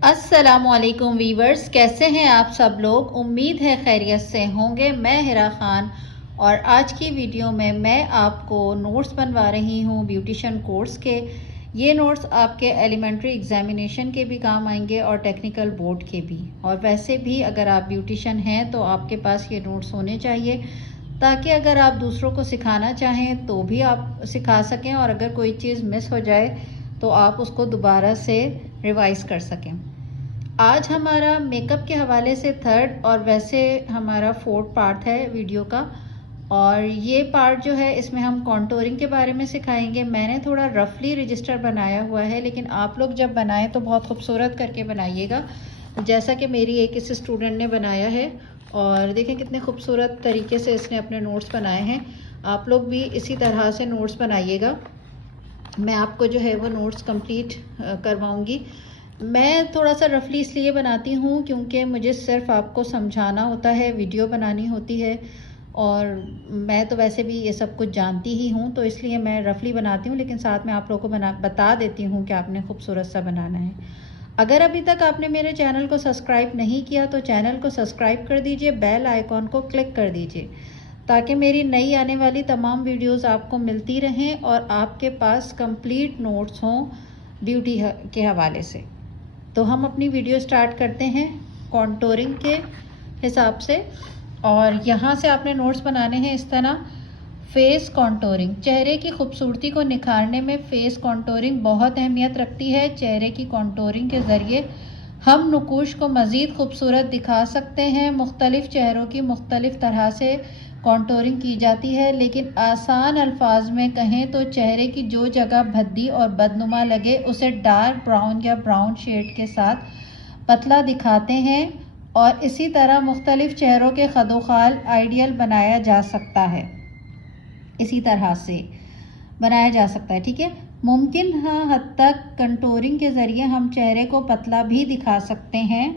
अस्सलामुअलैकुम वीवर्स, कैसे हैं आप सब लोग। उम्मीद है खैरियत से होंगे। मैं हिरा खान और आज की वीडियो में मैं आपको नोट्स बनवा रही हूं ब्यूटिशियन कोर्स के। ये नोट्स आपके एलिमेंट्री एग्जामिनेशन के भी काम आएंगे और टेक्निकल बोर्ड के भी। और वैसे भी अगर आप ब्यूटिशियन हैं तो आपके पास ये नोट्स होने चाहिए, ताकि अगर आप दूसरों को सिखाना चाहें तो भी आप सिखा सकें, और अगर कोई चीज़ मिस हो जाए तो आप उसको दोबारा से रिवाइज कर सकें। आज हमारा मेकअप के हवाले से थर्ड और वैसे हमारा फोर्थ पार्ट है वीडियो का। और ये पार्ट जो है इसमें हम कॉन्टोरिंग के बारे में सिखाएंगे। मैंने थोड़ा रफली रजिस्टर बनाया हुआ है, लेकिन आप लोग जब बनाएं तो बहुत खूबसूरत करके बनाइएगा, जैसा कि मेरी एक इस स्टूडेंट ने बनाया है। और देखें कितने खूबसूरत तरीके से इसने अपने नोट्स बनाए हैं। आप लोग भी इसी तरह से नोट्स बनाइएगा। मैं आपको जो है वो नोट्स कंप्लीट करवाऊंगी। मैं थोड़ा सा रफली इसलिए बनाती हूँ क्योंकि मुझे सिर्फ आपको समझाना होता है, वीडियो बनानी होती है, और मैं तो वैसे भी ये सब कुछ जानती ही हूँ, तो इसलिए मैं रफली बनाती हूँ, लेकिन साथ में आप लोगों को बता देती हूँ कि आपने खूबसूरत सा बनाना है। अगर अभी तक आपने मेरे चैनल को सब्सक्राइब नहीं किया तो चैनल को सब्सक्राइब कर दीजिए, बेल आइकॉन को क्लिक कर दीजिए, ताकि मेरी नई आने वाली तमाम वीडियोस आपको मिलती रहें और आपके पास कंप्लीट नोट्स हों ब्यूटी के हवाले से। तो हम अपनी वीडियो स्टार्ट करते हैं कॉन्टोरिंग के हिसाब से। और यहाँ से आपने नोट्स बनाने हैं इस तरह। फेस कॉन्टोरिंग, चेहरे की खूबसूरती को निखारने में फेस कॉन्टोरिंग बहुत अहमियत रखती है। चेहरे की कॉन्टोरिंग के ज़रिए हम नुकुश को मज़ीद खूबसूरत दिखा सकते हैं। मुख्तलिफ चेहरों की मुख्तलिफ तरह से कॉन्टोरिंग की जाती है, लेकिन आसान अल्फाज में कहें तो चेहरे की जो जगह भद्दी और बदनुमा लगे उसे डार्क ब्राउन या ब्राउन शेड के साथ पतला दिखाते हैं, और इसी तरह मुख्तलिफ चेहरों के खदोखाल आइडियल बनाया जा सकता है। इसी तरह से बनाया जा सकता है, ठीक है। मुमकिन हद तक कंटोरिंग के ज़रिए हम चेहरे को पतला भी दिखा सकते हैं।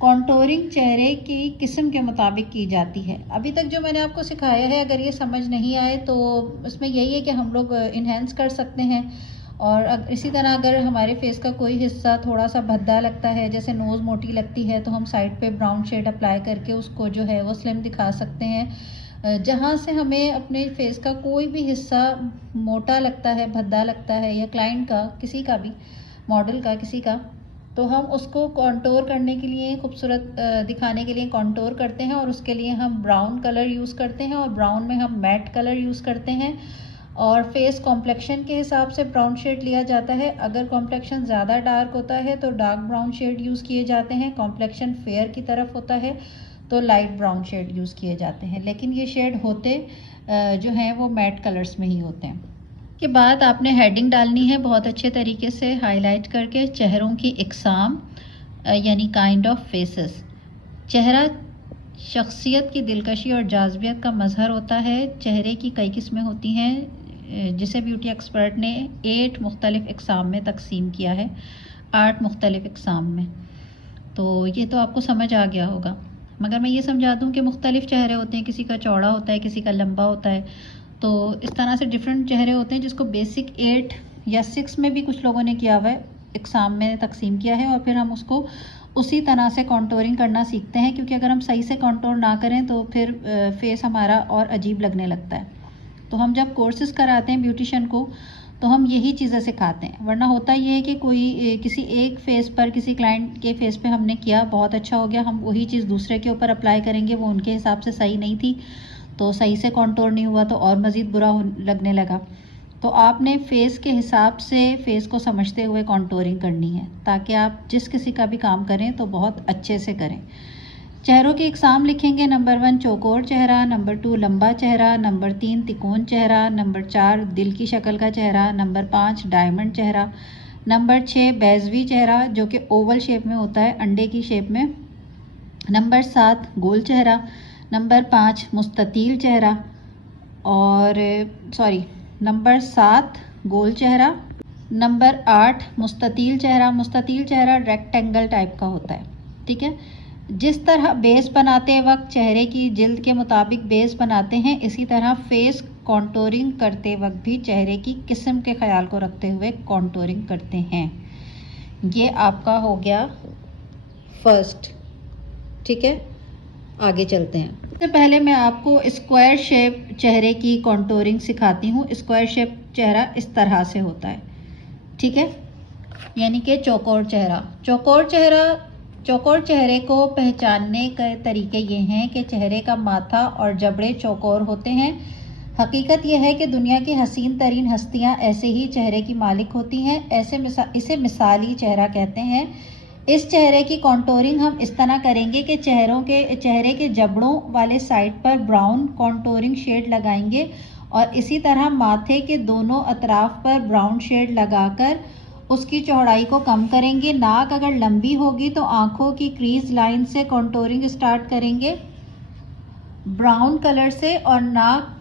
कॉन्टोरिंग चेहरे की किस्म के मुताबिक की जाती है। अभी तक जो मैंने आपको सिखाया है, अगर ये समझ नहीं आए तो इसमें यही है कि हम लोग इन्हेंस कर सकते हैं। और इसी तरह अगर हमारे फेस का कोई हिस्सा थोड़ा सा भद्दा लगता है, जैसे नोज़ मोटी लगती है, तो हम साइड पे ब्राउन शेड अप्लाई करके उसको जो है वो स्लिम दिखा सकते हैं। जहाँ से हमें अपने फेस का कोई भी हिस्सा मोटा लगता है, भद्दा लगता है, या क्लाइंट का, किसी का भी, मॉडल का, किसी का, तो हम उसको कॉन्टोर करने के लिए, खूबसूरत दिखाने के लिए कॉन्टोर करते हैं, और उसके लिए हम ब्राउन कलर यूज़ करते हैं, और ब्राउन में हम मैट कलर यूज़ करते हैं। और फेस कॉम्प्लेक्शन के हिसाब से ब्राउन शेड लिया जाता है। अगर कॉम्प्लेक्शन ज़्यादा डार्क होता है तो डार्क ब्राउन शेड यूज़ किए जाते हैं। कॉम्प्लेक्शन फेयर की तरफ होता है तो लाइट ब्राउन शेड यूज़ किए जाते हैं, लेकिन ये शेड होते जो हैं वो मैट कलर्स में ही होते हैं। के बाद आपने हेडिंग डालनी है बहुत अच्छे तरीके से हाईलाइट करके, चेहरों की इकसाम यानी काइंड ऑफ फेसेस। चेहरा शख्सियत की दिलकशी और जाज़बियत का मज़हर होता है। चेहरे की कई किस्में होती हैं, जिसे ब्यूटी एक्सपर्ट ने 8 मुख्तलिफ इकसाम में तकसीम किया है, 8 मुख्तलिफ इकसाम में। तो ये तो आपको समझ आ गया होगा, मगर मैं ये समझा दूँ कि मुख्तलिफ चेहरे होते हैं, किसी का चौड़ा होता है, किसी का लंबा होता है। तो इस तरह से डिफरेंट चेहरे होते हैं, जिसको बेसिक 8 या 6 में भी कुछ लोगों ने किया हुआ है, इकसाम में तकसीम किया है, और फिर हम उसको उसी तरह से कॉन्टोरिंग करना सीखते हैं। क्योंकि अगर हम सही से कॉन्टोर ना करें तो फिर फेस हमारा और अजीब लगने लगता है। तो हम जब कोर्सेज कराते हैं ब्यूटिशियन को तो हम यही चीज़ें सिखाते हैं, वरना होता ये है कि कोई किसी एक फेस पर, किसी क्लाइंट के फेस पे हमने किया, बहुत अच्छा हो गया, हम वही चीज़ दूसरे के ऊपर अप्लाई करेंगे, वो उनके हिसाब से सही नहीं थी, तो सही से कॉन्टोर नहीं हुआ, तो और मज़ीद बुरा लगने लगा। तो आपने फेस के हिसाब से, फेस को समझते हुए कॉन्टोरिंग करनी है, ताकि आप जिस किसी का भी काम करें तो बहुत अच्छे से करें। चेहरों की इकसाम लिखेंगे। नंबर 1 चौकोर चेहरा, नंबर 2 लंबा चेहरा, नंबर 3 तिकोन चेहरा, नंबर 4 दिल की शक्ल का चेहरा, नंबर 5 डायमंड चेहरा, नंबर 6 बेजवी चेहरा जो कि ओवल शेप में होता है, अंडे की शेप में, नंबर 7 गोल चेहरा, नंबर 5 मुस्ततील चेहरा, और नंबर 7 गोल चेहरा, नंबर 8 मुस्ततील चेहरा। मुस्ततील चेहरा रेक्टेंगल टाइप का होता है, ठीक है। जिस तरह बेस बनाते वक्त चेहरे की जिल्द के मुताबिक बेस बनाते हैं, इसी तरह फेस कॉन्टोरिंग करते वक्त भी चेहरे की किस्म के ख्याल को रखते हुए कॉन्टोरिंग करते हैं। ये आपका हो गया फर्स्ट। ठीक है, आगे चलते हैं। सबसे पहले मैं आपको स्क्वायर शेप चेहरे की कॉन्टोरिंग सिखाती हूँ। स्क्वायर शेप चेहरा इस तरह से होता है, ठीक है, यानी कि चौकोर चेहरा। चौकोर चेहरे को पहचानने के तरीके ये हैं कि चेहरे का माथा और जबड़े चौकोर होते हैं। हकीकत यह है कि दुनिया की हसीन तरीन हस्तियां ऐसे ही चेहरे की मालिक होती हैं। इसे मिसाली चेहरा कहते हैं। इस चेहरे की कॉन्टोरिंग हम इस तरह करेंगे कि चेहरे के जबड़ों वाले साइड पर ब्राउन कॉन्टोरिंग शेड लगाएंगे और इसी तरह माथे के दोनों अतराफ पर ब्राउन शेड लगाकर उसकी चौड़ाई को कम करेंगे। नाक अगर लंबी होगी तो आंखों की क्रीज लाइन से कॉन्टोरिंग स्टार्ट करेंगे ब्राउन कलर से और नाक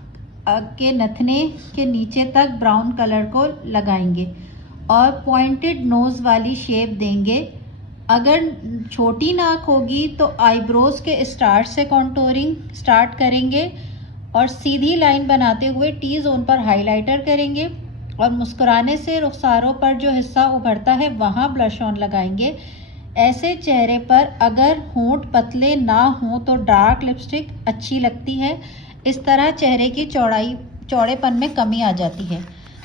के नथने के नीचे तक ब्राउन कलर को लगाएंगे और पॉइंटेड नोज वाली शेप देंगे। अगर छोटी नाक होगी तो आईब्रोज के स्टार्ट से कॉन्टोरिंग स्टार्ट करेंगे और सीधी लाइन बनाते हुए टी जोन पर हाइलाइटर करेंगे और मुस्कुराने से रुखसारों पर जो हिस्सा उभरता है वहाँ ब्लश ऑन लगाएंगे। ऐसे चेहरे पर अगर होंठ पतले ना हो तो डार्क लिपस्टिक अच्छी लगती है। इस तरह चेहरे की चौड़ेपन में कमी आ जाती है।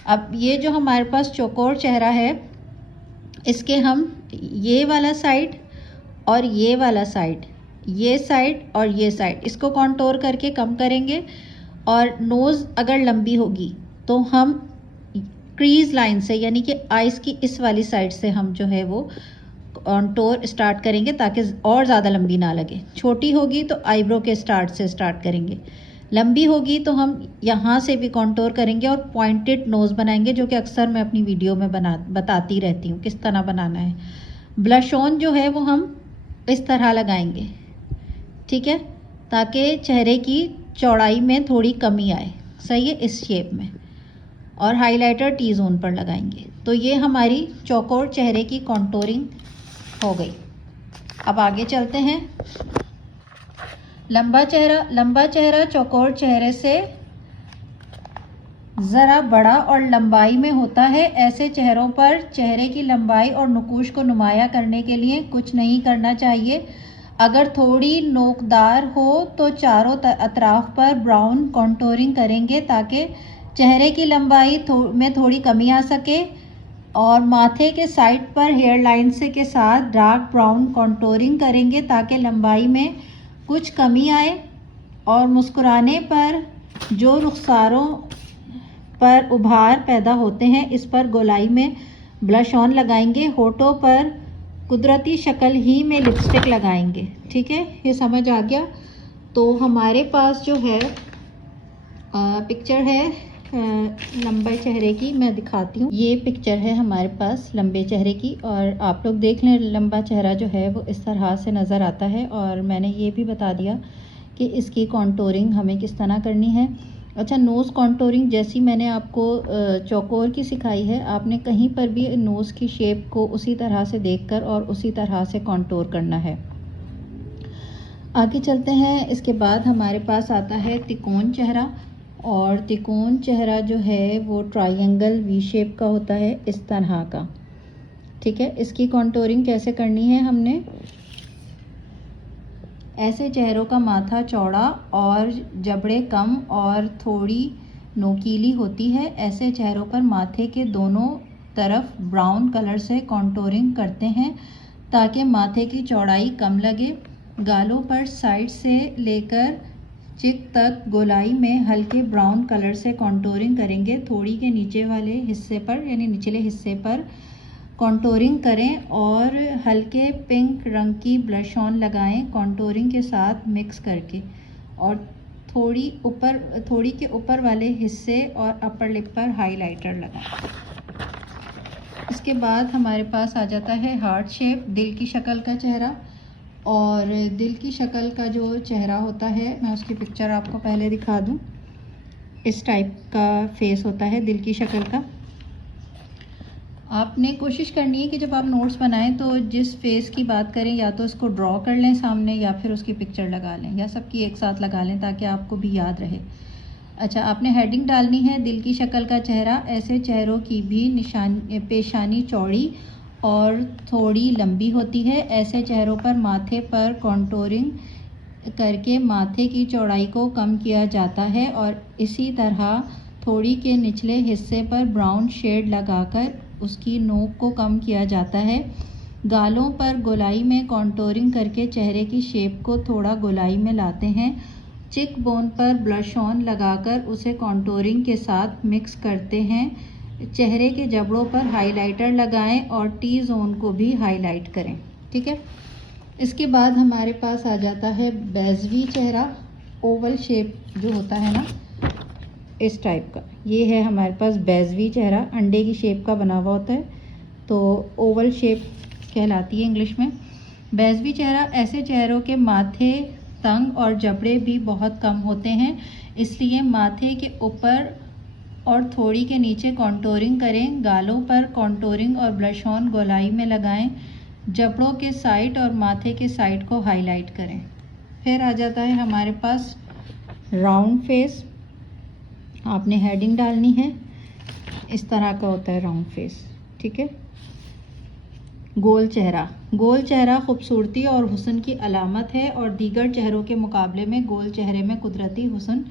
अब ये जो हमारे पास चौकोर चेहरा है, इसके हम ये वाला साइड और ये वाला साइड, ये साइड और ये साइड, इसको कॉन्टोर करके कम करेंगे। और नोज़ अगर लंबी होगी तो हम क्रीज लाइन से यानी कि आइस की इस वाली साइड से हम जो है वो कॉन्टोर स्टार्ट करेंगे ताकि और ज़्यादा लंबी ना लगे। छोटी होगी तो आईब्रो के स्टार्ट से स्टार्ट करेंगे, लंबी होगी तो हम यहाँ से भी कॉन्टोर करेंगे और पॉइंटेड नोज़ बनाएंगे, जो कि अक्सर मैं अपनी वीडियो में बताती रहती हूँ किस तरह बनाना है। ब्लश ऑन जो है वो हम इस तरह लगाएंगे, ठीक है, ताकि चेहरे की चौड़ाई में थोड़ी कमी आए। सही है, इस शेप में। और हाइलाइटर टी जोन पर लगाएंगे। तो ये हमारी चौकोर चेहरे की कॉन्टोरिंग हो गई। अब आगे चलते हैं। लंबा चेहरा चौकोर चेहरे से ज़रा बड़ा और लंबाई में होता है। ऐसे चेहरों पर चेहरे की लंबाई और नुकुश को नुमाया करने के लिए कुछ नहीं करना चाहिए। अगर थोड़ी नोकदार हो तो चारों अतराफ पर ब्राउन कॉन्टोरिंग करेंगे ताकि चेहरे की लंबाई में थोड़ी कमी आ सके। और माथे के साइड पर हेयर लाइन से के साथ डार्क ब्राउन कॉन्टोरिंग करेंगे ताकि लंबाई में कुछ कमी आए। और मुस्कुराने पर जो रुखसारों पर उभार पैदा होते हैं, इस पर गोलाई में ब्लश ऑन लगाएंगे। होठों पर कुदरती शक्ल ही में लिपस्टिक लगाएंगे। ठीक है, ये समझ आ गया। तो हमारे पास जो है पिक्चर है लंबे चेहरे की, मैं दिखाती हूँ। ये पिक्चर है हमारे पास लंबे चेहरे की और आप लोग देख लें लंबा चेहरा जो है वो इस तरह से नज़र आता है। और मैंने ये भी बता दिया कि इसकी कॉन्टोरिंग हमें किस तरह करनी है। अच्छा, नोज़ कॉन्टोरिंग जैसी मैंने आपको चौकोर की सिखाई है, आपने कहीं पर भी नोज़ की शेप को उसी तरह से देखकर और उसी तरह से कॉन्टोर करना है। आगे चलते हैं। इसके बाद हमारे पास आता है तिकोन चेहरा। और तिकोन चेहरा जो है वो ट्रायंगल वी शेप का होता है, इस तरह का। ठीक है, इसकी कॉन्टोरिंग कैसे करनी है हमने। ऐसे चेहरों का माथा चौड़ा और जबड़े कम और थोड़ी नोकीली होती है। ऐसे चेहरों पर माथे के दोनों तरफ ब्राउन कलर से कॉन्टोरिंग करते हैं ताकि माथे की चौड़ाई कम लगे। गालों पर साइड से लेकर चिक तक गोलाई में हल्के ब्राउन कलर से कॉन्टोरिंग करेंगे। थोड़ी के नीचे वाले हिस्से पर यानी निचले हिस्से पर कॉन्टोरिंग करें और हल्के पिंक रंग की ब्लश ऑन लगाएं कॉन्टोरिंग के साथ मिक्स करके। और थोड़ी के ऊपर वाले हिस्से और अपर लिप पर हाइलाइटर लगाएं। इसके बाद हमारे पास आ जाता है हार्ट शेप, दिल की शक्ल का चेहरा। और दिल की शक्ल का जो चेहरा होता है, मैं उसकी पिक्चर आपको पहले दिखा दूं। इस टाइप का फेस होता है दिल की शक्ल का। आपने कोशिश करनी है कि जब आप नोट्स बनाएं तो जिस फेस की बात करें या तो इसको ड्रॉ कर लें सामने या फिर उसकी पिक्चर लगा लें या सबकी एक साथ लगा लें ताकि आपको भी याद रहे। अच्छा, आपने हेडिंग डालनी है दिल की शक्ल का चेहरा। ऐसे चेहरों की भी पेशानी चौड़ी और थोड़ी लंबी होती है। ऐसे चेहरों पर माथे पर कॉन्टोरिंग करके माथे की चौड़ाई को कम किया जाता है और इसी तरह थोड़ी के निचले हिस्से पर ब्राउन शेड लगाकर उसकी नोक को कम किया जाता है। गालों पर गोलाई में कॉन्टोरिंग करके चेहरे की शेप को थोड़ा गोलाई में लाते हैं। चिक बोन पर ब्लश ऑन लगाकर उसे कॉन्टोरिंग के साथ मिक्स करते हैं। चेहरे के जबड़ों पर हाइलाइटर लगाएं और टी जोन को भी हाईलाइट करें। ठीक है। इसके बाद हमारे पास आ जाता है बेज़वी चेहरा। ओवल शेप जो होता है ना, इस टाइप का, ये है हमारे पास बेज़वी चेहरा। अंडे की शेप का बना हुआ होता है, तो ओवल शेप कहलाती है इंग्लिश में। बेज़वी चेहरा ऐसे चेहरों के माथे, तंग और जबड़े भी बहुत कम होते हैं, इसलिए माथे के ऊपर और थोड़ी के नीचे कॉन्टोरिंग करें। गालों पर कॉन्टोरिंग और ब्लश ऑन गोलाई में लगाएं। जबड़ों के साइड और माथे के साइड को हाईलाइट करें। फिर आ जाता है हमारे पास राउंड फेस। आपने हेडिंग डालनी है, इस तरह का होता है राउंड फेस। ठीक है। गोल चेहरा। गोल चेहरा खूबसूरती और हुस्न की अलामत है और दीगर चेहरों के मुकाबले में गोल चेहरे में कुदरती हुस्न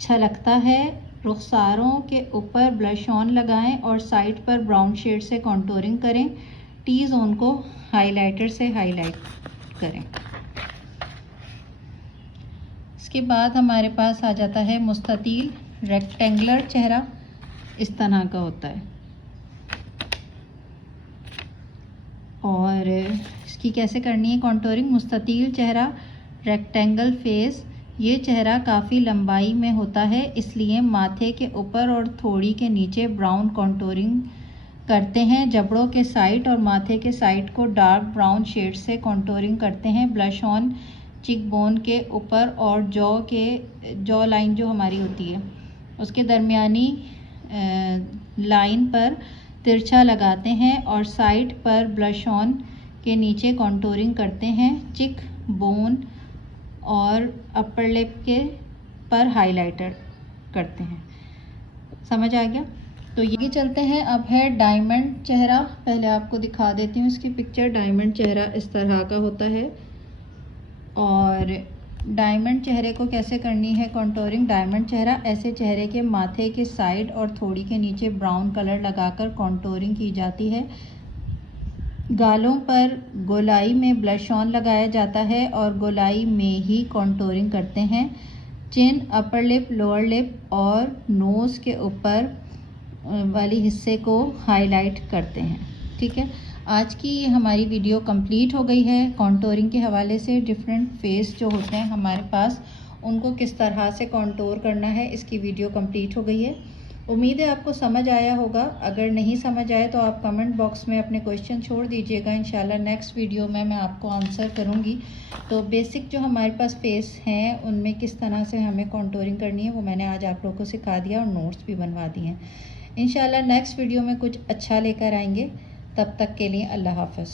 छलकता है। रुखसारों के ऊपर ब्लश ऑन लगाएं और साइड पर ब्राउन शेड से कॉन्टोरिंग करें। टी जोन को हाइलाइटर से हाईलाइट करें। इसके बाद हमारे पास आ जाता है मुस्ततील रेक्टेंगुलर चेहरा। इस तरह का होता है और इसकी कैसे करनी है कॉन्टोरिंग। मुस्ततील चेहरा, रेक्टेंगल फेस। ये चेहरा काफ़ी लंबाई में होता है, इसलिए माथे के ऊपर और थोड़ी के नीचे ब्राउन कॉन्टोरिंग करते हैं। जबड़ों के साइड और माथे के साइड को डार्क ब्राउन शेड से कॉन्टोरिंग करते हैं। ब्लश ऑन चिक बोन के ऊपर और जॉ लाइन जो हमारी होती है उसके दरमियानी लाइन पर तिरछा लगाते हैं और साइड पर ब्लश ऑन के नीचे कॉन्टोरिंग करते हैं। चिक बोन और अपर लिप के पर हाइलाइटर करते हैं। समझ आ गया। तो ये चलते हैं। अब है डायमंड चेहरा। पहले आपको दिखा देती हूँ इसकी पिक्चर। डायमंड चेहरा इस तरह का होता है और डायमंड चेहरे को कैसे करनी है कॉन्टोरिंग। डायमंड चेहरा ऐसे चेहरे के माथे के साइड और थोड़ी के नीचे ब्राउन कलर लगाकर कॉन्टोरिंग की जाती है। गालों पर गोलाई में ब्लश ऑन लगाया जाता है और गोलाई में ही कॉन्टोरिंग करते हैं। चिन, अपर लिप, लोअर लिप और नोज़ के ऊपर वाली हिस्से को हाईलाइट करते हैं। ठीक है। आज की हमारी वीडियो कंप्लीट हो गई है। कॉन्टोरिंग के हवाले से डिफरेंट फेस जो होते हैं हमारे पास, उनको किस तरह से कॉन्टोर करना है, इसकी वीडियो कंप्लीट हो गई है। उम्मीद है आपको समझ आया होगा। अगर नहीं समझ आए तो आप कमेंट बॉक्स में अपने क्वेश्चन छोड़ दीजिएगा। इंशाल्लाह नेक्स्ट वीडियो में मैं आपको आंसर करूंगी। तो बेसिक जो हमारे पास फेस हैं उनमें किस तरह से हमें कॉन्टोरिंग करनी है वो मैंने आज आप लोगों को सिखा दिया और नोट्स भी बनवा दिए हैं। इंशाल्लाह नेक्स्ट वीडियो में कुछ अच्छा लेकर आएंगे। तब तक के लिए अल्लाह हाफ़िज़।